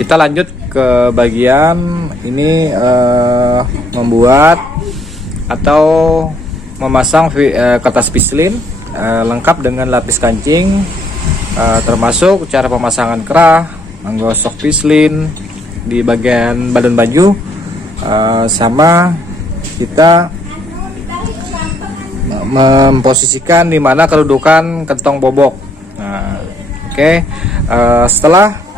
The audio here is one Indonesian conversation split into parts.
kita lanjut ke bagian ini, membuat atau memasang kertas pislin lengkap dengan lapis kancing, termasuk cara pemasangan kerah, menggosok pislin di bagian badan baju, sama kita memposisikan di mana kedudukan kantong bobok. Nah, oke. Setelah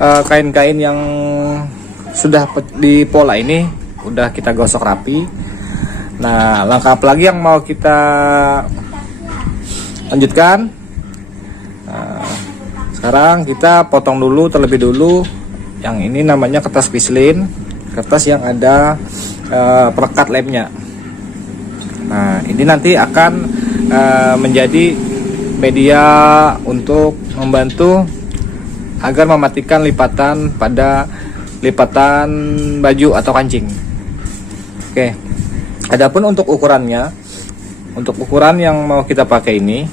kain-kain yang sudah di pola ini udah kita gosok rapi. Nah, langkah apa lagi yang mau kita lanjutkan? Sekarang kita potong dulu terlebih dulu. Yang ini namanya kertas pislin, kertas yang ada perekat lemnya. Nah, ini nanti akan menjadi media untuk membantu agar mematikan lipatan pada lipatan baju atau kancing. Oke. Adapun untuk ukurannya, untuk ukuran yang mau kita pakai ini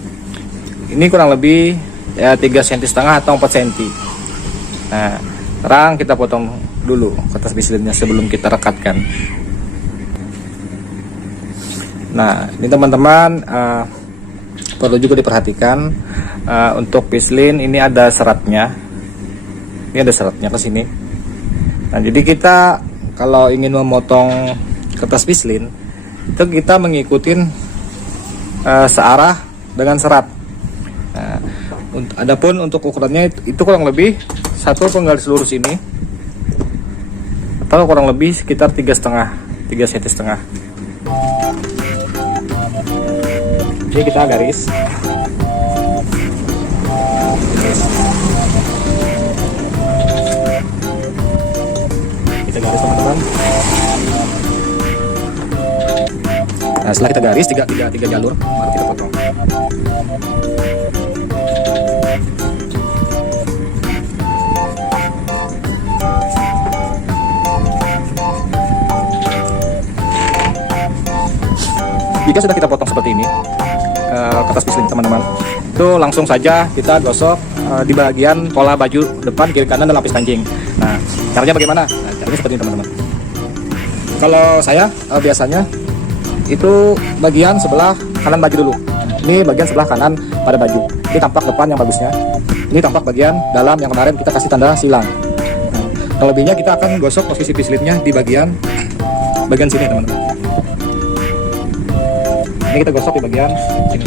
kurang lebih ya 3,5 cm atau 4 cm. Nah, sekarang kita potong dulu kertas pislinnya sebelum kita rekatkan. Nah, ini teman-teman perlu juga diperhatikan, untuk pislin ini ada seratnya. Ini ada seratnya ke sini. Nah, jadi kita kalau ingin memotong kertas pislin itu kita mengikuti searah dengan serat. Nah, adapun untuk ukurannya itu kurang lebih satu penggaris lurus ini atau kurang lebih sekitar 3,5 cm. Jadi kita garis. Kita garis teman-teman. Nah, setelah kita garis tiga jalur, baru kita potong. Jika sudah kita potong seperti ini, kertas pislin teman-teman, itu langsung saja kita gosok di bagian pola baju depan, kiri kanan, dan lapis kancing. Nah, caranya bagaimana? Nah, caranya seperti ini teman-teman. Kalau saya biasanya itu bagian sebelah kanan baju dulu. Ini bagian sebelah kanan pada baju. Ini tampak depan yang bagusnya. Ini tampak bagian dalam yang kemarin kita kasih tanda silang. Nah, terlebihnya kita akan gosok posisi pislinnya di bagian sini teman-teman. Ini kita gosok di bagian sini.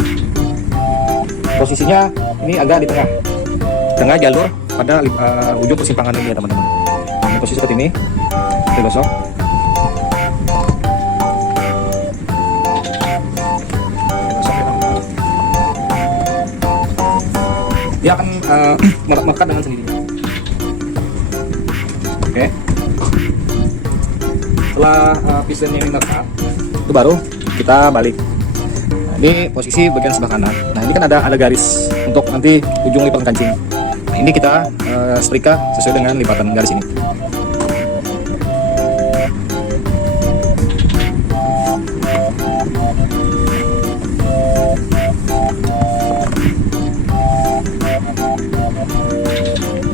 Posisinya ini agak di tengah jalur pada ujung persimpangan ini ya teman-teman. Ini posisi seperti ini. Kita gosok. Dia akan melekat dengan sendirinya. Oke. Setelah pislinnya ini melekat, itu baru kita balik. Nah, ini posisi bagian sebelah kanan. Nah, ini kan ada garis untuk nanti ujung lipatan kancing. Nah, ini kita setrika sesuai dengan lipatan garis ini.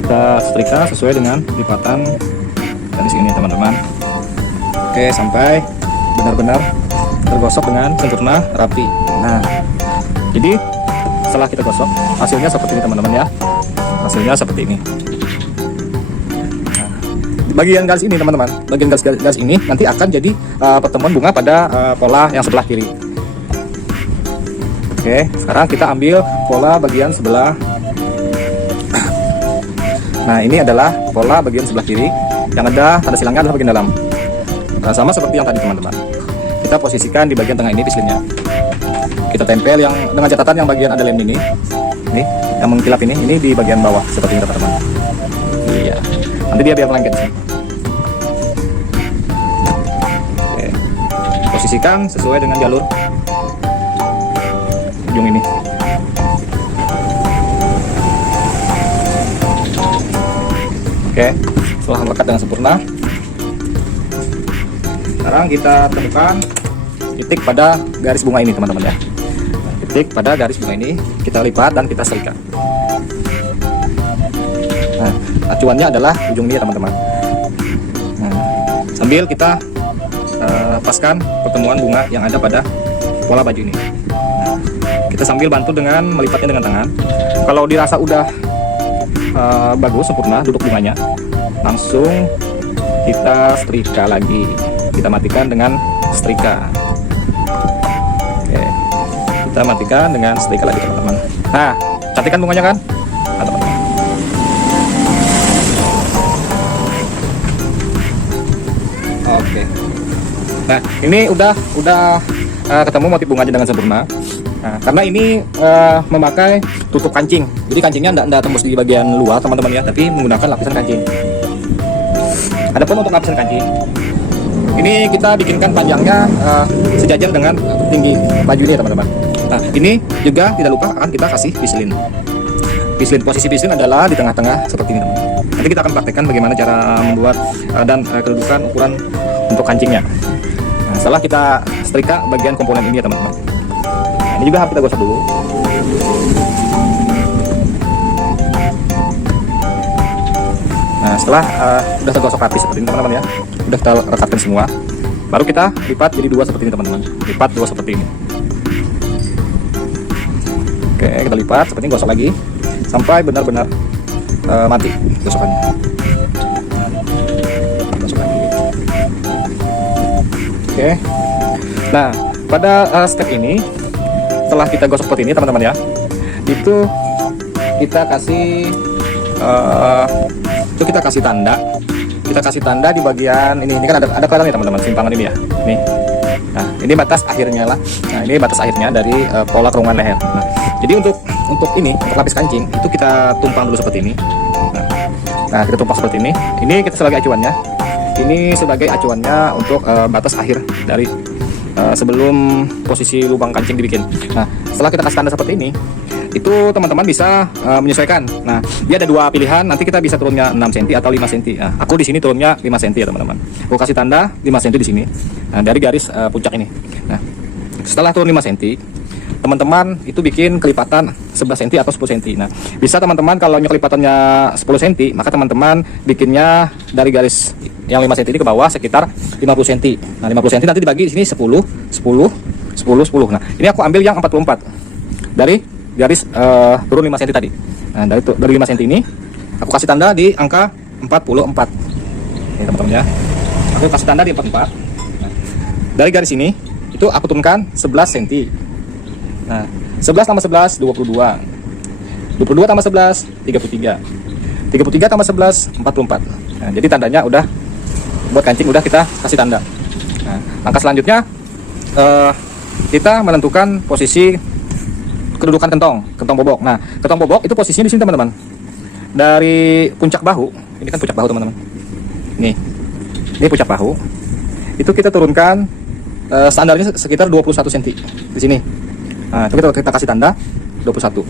Kita setrika sesuai dengan lipatan garis ini teman-teman. Oke, sampai benar-benar tergosok dengan sempurna, rapi. Nah, jadi setelah kita gosok, hasilnya seperti ini teman-teman ya. Hasilnya seperti ini. Nah, bagian garis ini teman-teman, bagian garis ini nanti akan jadi pertemuan bunga pada pola yang sebelah kiri. Oke, sekarang kita ambil pola bagian sebelah. Nah, ini adalah pola bagian sebelah kiri. Yang ada tanda silangnya adalah bagian dalam. Nah, sama seperti yang tadi teman-teman. Kita posisikan di bagian tengah ini pislinnya. Kita tempel yang dengan catatan yang bagian ada lem ini. Ini yang mengkilap ini di bagian bawah seperti ini teman-teman. Iya. Nanti dia biar melengket sih. Oke. Posisikan sesuai dengan jalur ujung ini. Oke, setelah melekat dengan sempurna, sekarang kita temukan titik pada garis bunga ini teman-teman ya. Titik pada garis bunga ini kita lipat dan kita setrika. Nah, acuannya adalah ujung ini ya teman-teman. Nah, sambil kita paskan pertemuan bunga yang ada pada pola baju ini. Nah, kita sambil bantu dengan melipatnya dengan tangan. Kalau dirasa udah bagus, sempurna duduk bunganya, langsung kita setrika lagi. Kita matikan dengan setrika. Oke, kita matikan dengan setrika lagi teman-teman. Nah, cantik kan bunganya kan? Nah, teman-teman. Oke. Nah, ini udah ketemu motif bunganya dengan sempurna. Nah, karena ini memakai tutup kancing, jadi kancingnya tidak tembus di bagian luar teman-teman ya, tapi menggunakan lapisan kancing. Adapun untuk lapisan kancing, ini kita bikinkan panjangnya sejajar dengan tinggi baju ini ya teman-teman. Nah, ini juga tidak lupa akan kita kasih pislin. Posisi pislin adalah di tengah-tengah seperti ini teman-teman. Nanti kita akan praktekkan bagaimana cara membuat dan kedudukan ukuran untuk kancingnya. Nah, setelah kita setrika bagian komponen ini ya teman-teman. Nah, ini juga harus kita gosok dulu. Nah, setelah udah tergosok rapi seperti ini teman-teman ya, udah kita rekatkan semua, baru kita lipat jadi dua seperti ini teman-teman. Lipat dua seperti ini. Oke, kita lipat seperti ini, gosok lagi sampai benar-benar mati gosokannya. Gosok lagi. Oke. Nah, pada step ini setelah kita gosok seperti ini teman-teman ya, itu kita kasih kita kasih tanda di bagian ini kan ada kelihatan nih teman-teman, simpangan ini ya, nih. Nah, ini batas akhirnya lah. Nah, ini batas akhirnya dari pola kerungan leher. Nah, jadi untuk lapis kancing itu kita tumpang dulu seperti ini. Nah, kita tumpang seperti ini. Ini kita sebagai acuannya. Ini sebagai acuannya untuk batas akhir dari sebelum posisi lubang kancing dibikin. Nah, setelah kita kasih tanda seperti ini, itu teman-teman bisa menyesuaikan. Nah, dia ada dua pilihan, nanti kita bisa turunnya 6 cm atau 5 cm. Nah, aku di sini turunnya 5 cm ya teman-teman. Aku kasih tanda 5 cm di sini. Nah, dari garis puncak ini. Nah, setelah turun 5 cm, teman-teman itu bikin kelipatan 11 cm atau 10 cm. Nah, bisa teman-teman kalau kelipatannya 10 cm, maka teman-teman bikinnya dari garis yang 5 cm ini ke bawah sekitar 50 cm. Nah, 50 cm nanti dibagi di sini 10, 10, 10, 10. Nah, ini aku ambil yang 44. Dari garis turun 5 cm tadi. Nah, dari 5 cm ini aku kasih tanda di angka 44. Ini teman-teman ya. Aku kasih tanda di 44. Nah, dari garis ini itu aku turunkan 11 cm. Nah, 11 tambah 11 22. 22 tambah 11 33. 33 tambah 11 44. Nah, jadi tandanya udah buat kancing udah kita kasih tanda. Nah, langkah selanjutnya kita menentukan posisi kedudukan kentong bobok. Nah, kentong bobok itu posisinya di sini teman-teman. Dari puncak bahu, ini kan puncak bahu teman-teman. Ini puncak bahu. Itu kita turunkan standarnya sekitar 21 cm di sini. Nah, itu kita kasih tanda 21.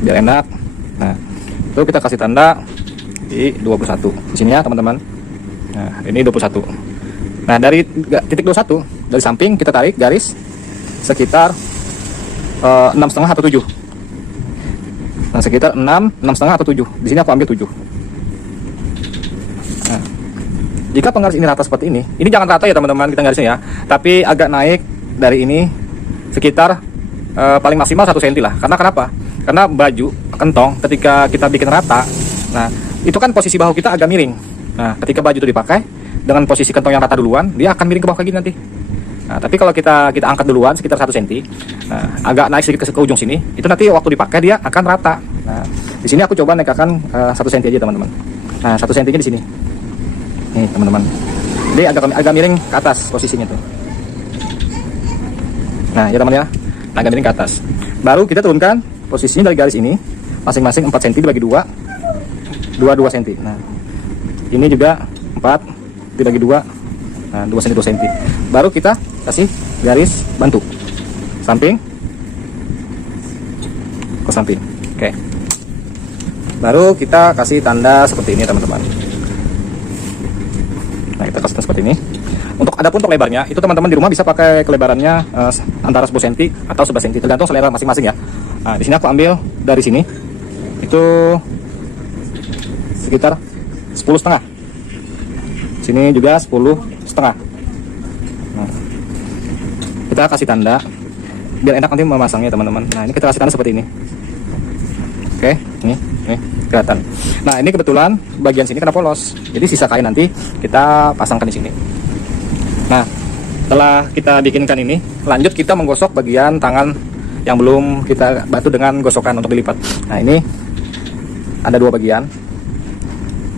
Biar enak. Nah, itu kita kasih tanda di 21 di sini ya teman-teman. Nah, ini 21. Nah, dari titik 21 dari samping kita tarik garis sekitar 6,5 atau 7. Nah, sekitar 6,5 atau 7. Di sini aku ambil 7. Nah, jika penggaris ini rata seperti ini jangan rata ya teman-teman kita garisnya ya, tapi agak naik dari ini sekitar paling maksimal 1 cm lah. Karena kenapa? Karena baju kentong ketika kita bikin rata, nah itu kan posisi bahu kita agak miring. Nah, ketika baju itu dipakai dengan posisi kentong yang rata duluan, dia akan miring ke bawah kayak gini nanti. Nah, tapi kalau kita angkat duluan sekitar 1 cm, nah, agak naik sedikit ke ujung sini, itu nanti waktu dipakai dia akan rata. Nah, di sini aku coba naikkan 1 cm aja teman-teman. Nah, 1 cm di sini. Nih teman-teman. Dia agak miring ke atas posisinya tuh. Nah, ya teman ya, agak miring ke atas. Baru kita turunkan posisinya dari garis ini, masing-masing 4 cm dibagi 2, 2 cm. Nah, ini juga 4 dibagi 2, nah 2 cm 2 cm. Baru kita kasih garis bantu samping ke samping. Oke. Baru kita kasih tanda seperti ini teman-teman. Nah, kita kasih tanda seperti ini. Adapun untuk lebarnya, itu teman-teman di rumah bisa pakai kelebarannya antara 10 cm atau 11 cm, tergantung selera masing-masing ya. Nah, di sini aku ambil dari sini itu sekitar 10,5. Sini juga 10,5. Nah, kita kasih tanda biar enak nanti memasangnya teman-teman. Nah ini kita kasih tanda seperti ini. Oke, nih kelihatan. Nah ini kebetulan bagian sini kena polos, jadi sisa kain nanti kita pasangkan di sini. Nah setelah kita bikinkan ini, lanjut kita menggosok bagian tangan yang belum kita bantu dengan gosokan untuk dilipat. Nah ini ada 2 bagian.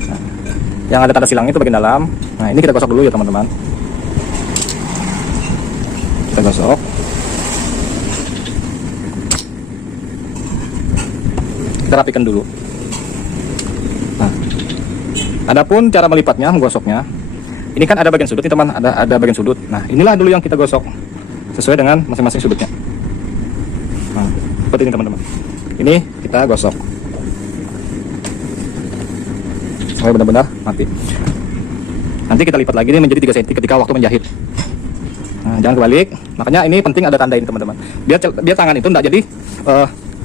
Nah, yang ada tanda silang itu bagian dalam. Nah ini kita gosok dulu ya teman-teman. Kita gosok. Kita rapikan dulu. Nah, adapun cara melipatnya, menggosoknya, ini kan ada bagian sudut nih teman, ada bagian sudut. Nah inilah dulu yang kita gosok sesuai dengan masing-masing sudutnya. Nah seperti ini teman-teman. Ini kita gosok sampai benar-benar mati. Nanti kita lipat lagi nih menjadi 3 cm ketika waktu menjahit. Nah, jangan kebalik. Makanya ini penting ada tanda ini teman-teman. Biar tangan itu tidak jadi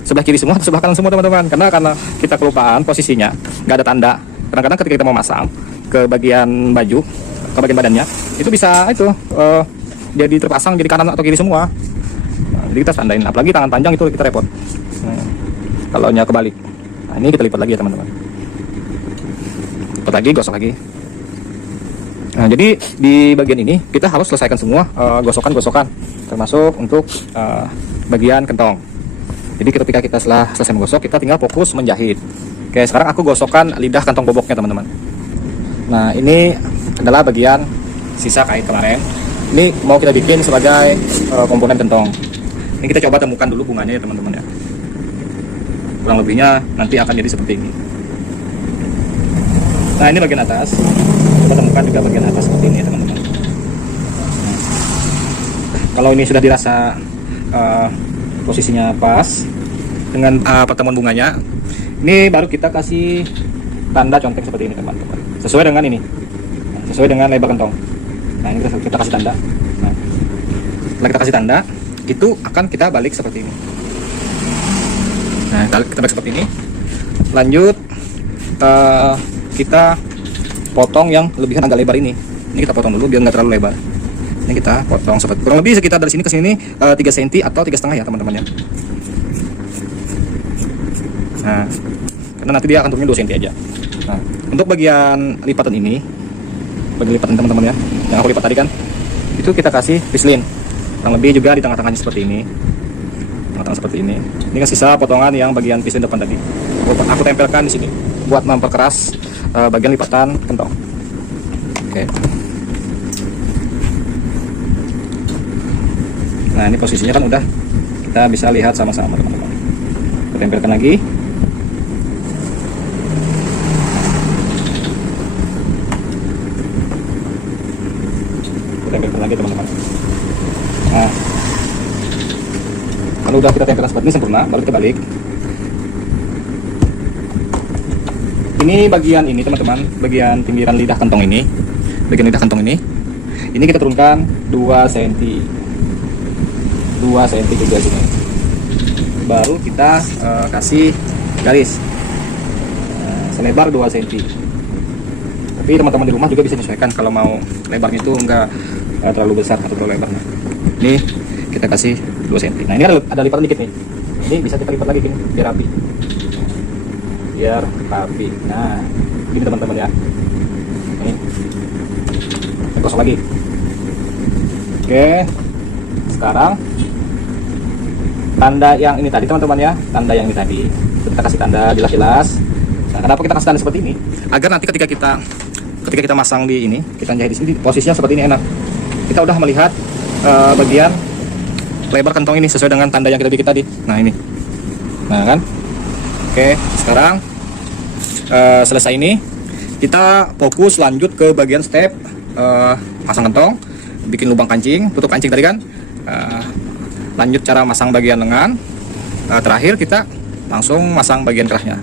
sebelah kiri semua atau sebelah kanan semua teman-teman. Karena kita kelupaan posisinya, nggak ada tanda. Kadang-kadang ketika kita mau masang ke bagian baju, ke bagian badannya, itu bisa jadi terpasang jadi kanan atau kiri semua. Nah, jadi kita tandain. Apalagi tangan panjang itu kita repot. Nah, kalau nya kebalik. Nah ini kita lipat lagi ya teman-teman. Lipat lagi, gosok lagi. Nah jadi di bagian ini kita harus selesaikan semua gosokan-gosokan, termasuk untuk bagian kentong. Jadi ketika kita selesai menggosok, kita tinggal fokus menjahit. Oke, sekarang aku gosokkan lidah kantong boboknya teman-teman. Nah ini adalah bagian sisa kain kemarin. Ini mau kita bikin sebagai komponen kentong. Ini kita coba temukan dulu bunganya ya teman-teman ya. Kurang lebihnya nanti akan jadi seperti ini. Nah ini bagian atas. Coba temukan juga bagian atas seperti ini ya teman-teman. Kalau ini sudah dirasa posisinya pas dengan pertemuan bunganya, ini baru kita kasih tanda contek seperti ini teman-teman. Sesuai dengan ini, sesuai dengan lebar kentong. Nah ini kita kasih tanda. Nah, setelah kita kasih tanda, itu akan kita balik seperti ini. Nah kita balik seperti ini. Lanjut kita potong yang lebihan agak lebar ini. Ini kita potong dulu biar nggak terlalu lebar. Ini kita potong seperti kurang lebih sekitar dari sini ke sini 3 cm atau 3,5 ya teman-teman ya. Nah, karena nanti dia akan turunnya 2 cm aja. Nah, untuk bagian lipatan ini, bagian lipatan teman-teman ya, yang aku lipat tadi kan, itu kita kasih pislin. Kurang lebih juga di tengah-tengahnya seperti ini. Tengah-tengah seperti ini. Ini kan sisa potongan yang bagian pislin depan tadi. Aku tempelkan di sini buat memperkeras bagian lipatan kentong. Oke. Nah ini posisinya kan udah kita bisa lihat sama-sama teman-teman. Kita tempelkan lagi. Kita tempelkan lagi teman-teman. Nah kalau udah kita tempelkan seperti ini sempurna, baru kita balik. Ini bagian ini teman-teman, bagian pinggiran lidah kantong ini, bagian lidah kantong ini kita turunkan 2 cm, 2 cm juga sini. Baru kita kasih garis selebar 2 cm. Tapi teman-teman di rumah juga bisa disesuaikan kalau mau lebarnya itu enggak terlalu besar atau terlalu lebar. Nah, ini kita kasih 2 cm. Nah ini ada lipatan dikit nih. Ini bisa kita lipat lagi gini biar rapi. Biar rapi. Nah ini teman-teman ya, ini kita gosok lagi. Oke, sekarang tanda yang ini tadi teman-teman ya, tanda yang ini tadi kita kasih tanda jelas-jelas. Nah kenapa kita kasih tanda seperti ini? Agar nanti ketika kita masang di ini, kita jahit di sini, posisinya seperti ini enak. Kita udah melihat bagian lebar kantong ini sesuai dengan tanda yang kita bikin tadi. Nah ini, nah kan. Oke, sekarang selesai ini kita fokus lanjut ke bagian step pasang kantong, bikin lubang kancing, tutup kancing tadi kan. Lanjut cara masang bagian lengan. Terakhir kita langsung masang bagian kerahnya.